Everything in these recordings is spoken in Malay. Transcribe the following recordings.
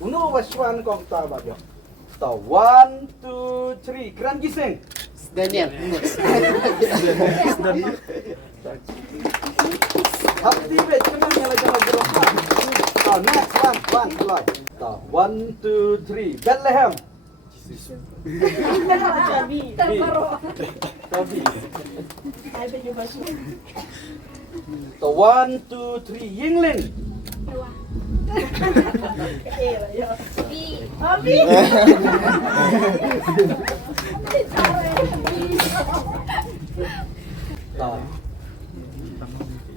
Uno waswan kong tawag yo. So 1, 2, 3. Kran gising. Daniel. Hati bet kenang yang lagi ngobrol. So next one keluar. So 1, 2, 3. Bethlehem. Tabi. So 1, 2, 3. Yingling.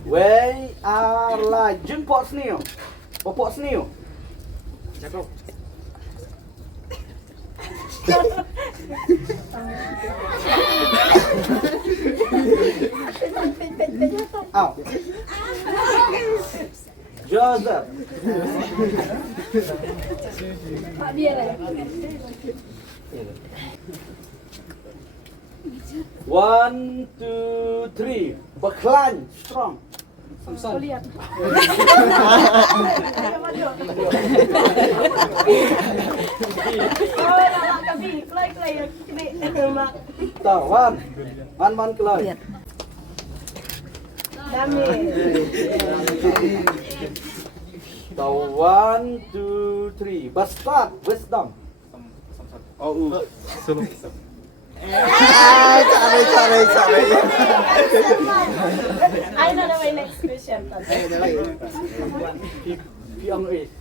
Where are like Jun Pot Snail? Or Pot Snail? Out. Joseph. Pak dia lah. 1, 2, 3. Berklan strong. Kau lihat. Oh, nak kami, kelai kini mak. So one keluar. Dami. So 1, 2, 3. Bastard wisdom. Sorry. I know the next question. Piang is.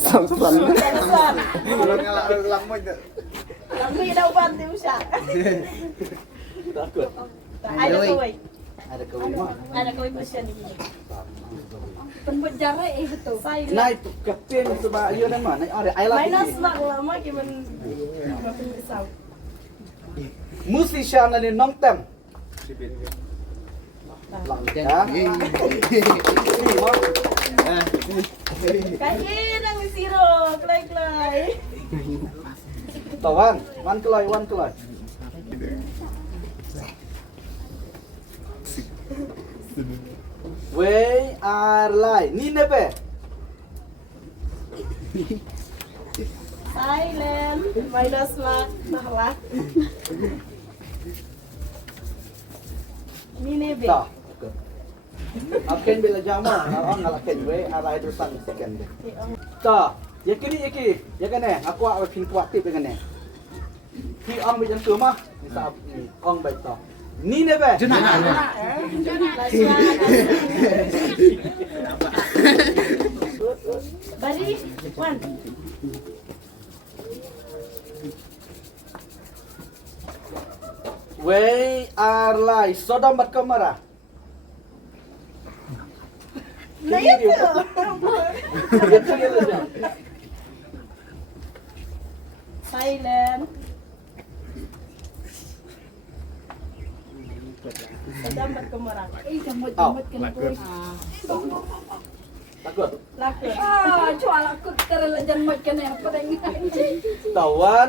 Samson. Kami dah buat tu usah. Takut. Ada kau. Ada kau mah. Ada kau question ni. Penbuat jarak itu. Saya. Naik kapten sebab dia nama. Naik ada I like Minus it. mak lama gimana? Misal. Musician ni nong tem. Lang ya. Kaya nang zero, kelai. Tawan, one kelai. Where are like Nineveh? Silent. Minus mak lah. Nineveh. Tak. Akan bila jama, orang ngalakin we arah itu sang second. Tak. Ya kan aku akan pin kuat tip kan ni. Pi ong bi jantu mah. Misal ong baik tak. Nineveh. Bari, one. Where are like Sodom dan Gomorrah? Nah itu. Silent. Sedang berkemarang. Jamut kena Takut. Laku. Cual aku terlajan makan yang paling Tawan.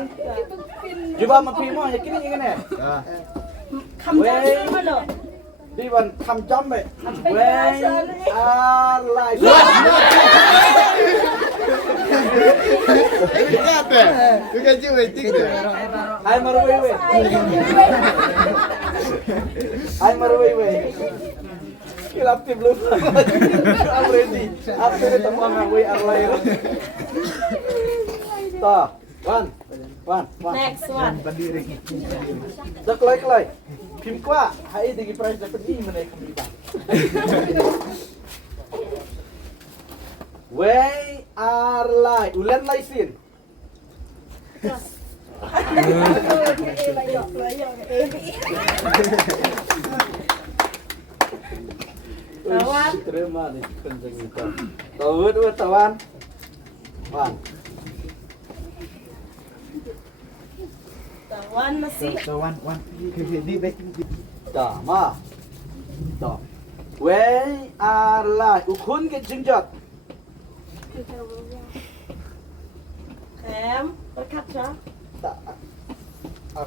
Cuba mempimo ya kini kan ni. Kamjang mana? Di wan kam jam be. Where are like Hai marway we. Kilap belum. I'm ready. After itu tengah we are lain. Ta, one. Next one. Dak like. Pim kwa, hai digi price dapat ni mana kami bang. Where are like ulan laisin. Tawan. Terima nih kenceng itu. Tawan. Wan. Tawan nasi. Dah, ma. Dah. Where are like ukun ke jinjat. Berkaca. Tak.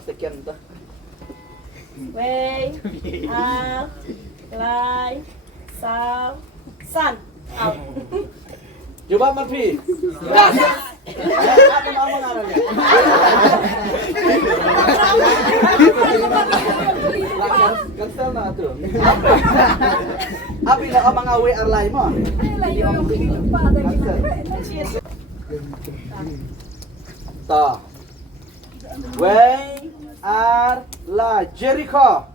Sekian dah. Way. Lai. San. Out. Coba Mafi. Apa mama ngarangnya? Cancel na tu. Abi na mga awe arlay mo. Ay, layo yung lupa. Ta. Way arlay Jericho.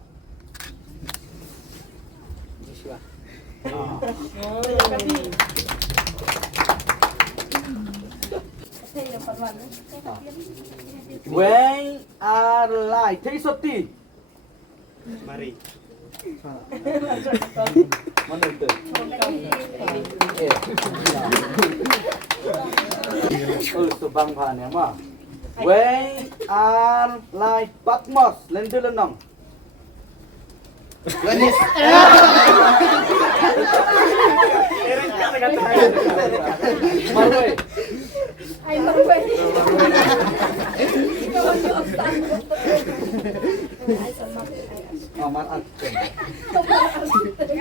Way arlay Trisoti. Mari. Mana itu? Oh, subang pan ya ma. Way arlay Patmos lendelenong. Ganis. Marwe. Ay, marway. Ikaw ang yung stand. Ay, sama. Aman at.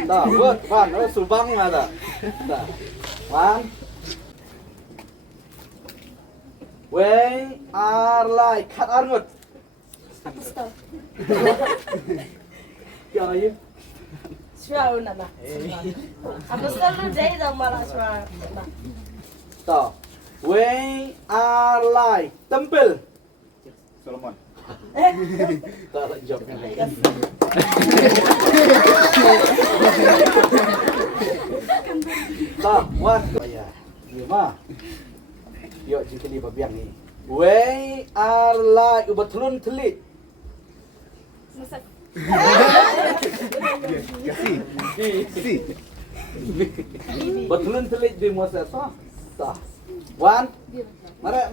Dah, buat pan, oh subang ada. Dah. Pan. Way arlay kat arngut. Apa stop? Kya ayu? Suara na na. Apa selalu day dah malah suara. Ta. Way arlay tempel. Solomon. Tak nak jawab kan. Ta, wan. Ya. Ya ma. Yo jingkili babiang ni. Way arlay ubatlun telit. Masak. Si. Betlun telit di masa sah. Sah. Wan. Mare.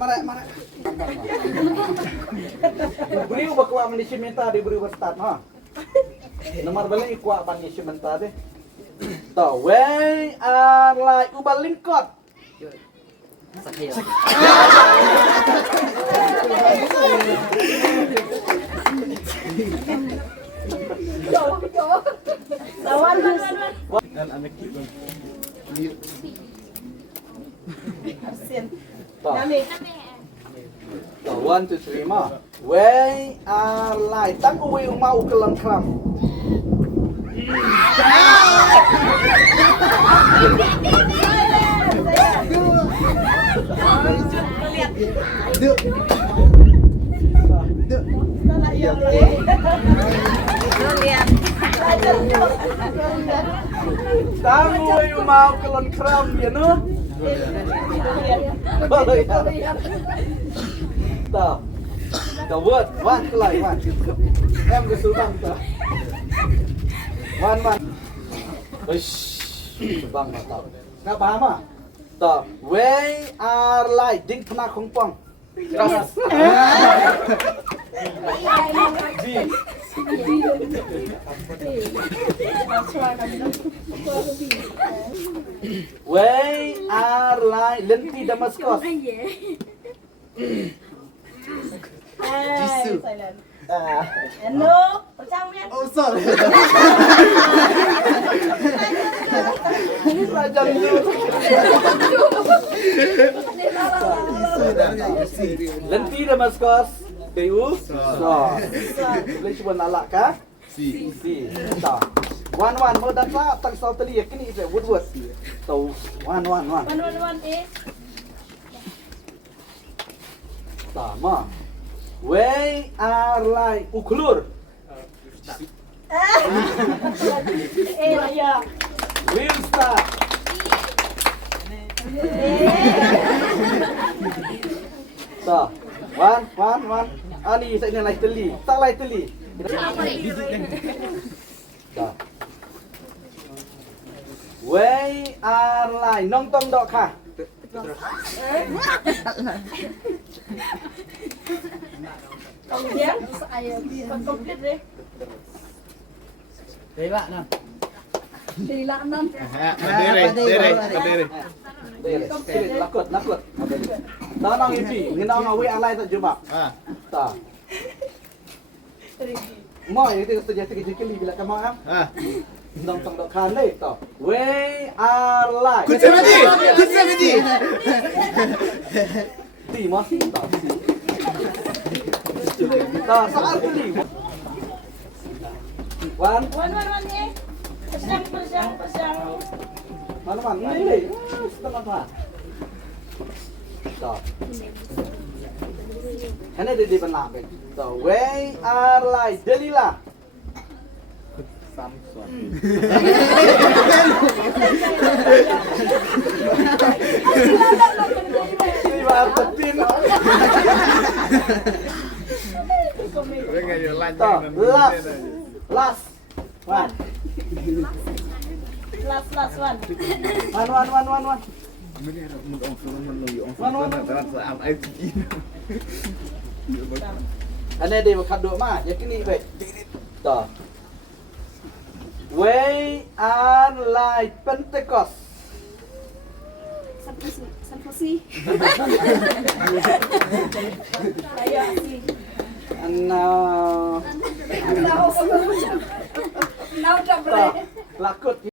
Beri bakwa management ta di beri start ha. Nomor balik ikwa management ta de. Ta way arlay ubal lingkot. Lawan Dan anak kita. Arsen. Ta. Nami. Ta 1 2 3 ma. Way arlay tang uwi mau kelang kram. Tang uwi mau kelang kram ya no. Ta. Ta buat wan kelai wan. Em ke subang ta. Wan. Uish. Subang mata. Nak paham ah? Ta. Way arlay ding pernah kongpong. Keras. Di. Way arlay lenti Damaskus. Jisu. Ano? Macam yan. Oh, sorry. Belajar dulu. Lenti Damaskus. Kayu. So. Boleh cuba nalak kah? Si. Tak. Wan mau dan sa tak sal tali yakini itu wood. So wan. Wan eh. Sama. Way arlay uklur. Ya. Will start. Tak. Wan. Ani saya ni lai teli. Tak lai teli. Tak. Way arlay nongtong dok kah? Kemudian saya komplit deh. Dewa na. Dilanan. Kadere. Dere. Lakut. Tanang impi. Nginang awi alay tak jumpa. Tak. Mo itu sejati kecil bila kamu am. Nongtong dok kah ni tak. Way arlay. Kucamadi. Ti masih tak. Tak soal beli. Wan, Wan ni. Pasang. mana? Ini. Setengah apa? Tak. Ini di benak ben. So, we are like Delilah. Samson. Ini baru tetin. Venga, yo So, last. Wan. Last one. Wan. Ini ada orang Solomon lo, orang Mana? Solomon dalam saat IT. Ini dia berkado mah, ya kini baik. Tuh. We are like Pentecost. Sanfusi. Ayo si. Now, Now tak boleh. lakut